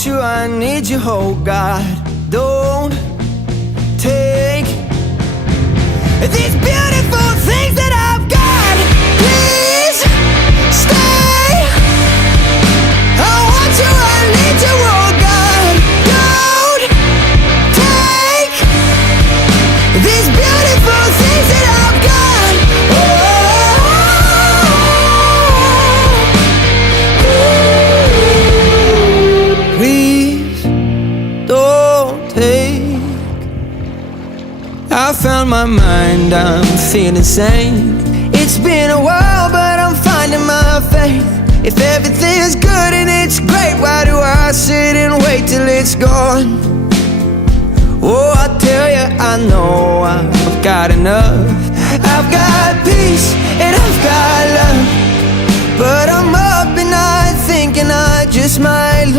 want you, I need you, oh God. Don't take these beautiful things that I've got. Please stay. I want you, I need you, oh God. Don't take these beautiful things that I've got. Oh, please don't take. I found my mind, I'm feeling sane. It's been a while, but I'm finding my faith. If everything's good and it's great, why do I sit and wait till it's gone? Oh, I tell you, I know I've got enough. I've got peace and I've got love, but I'm up at night thinking I just might lose.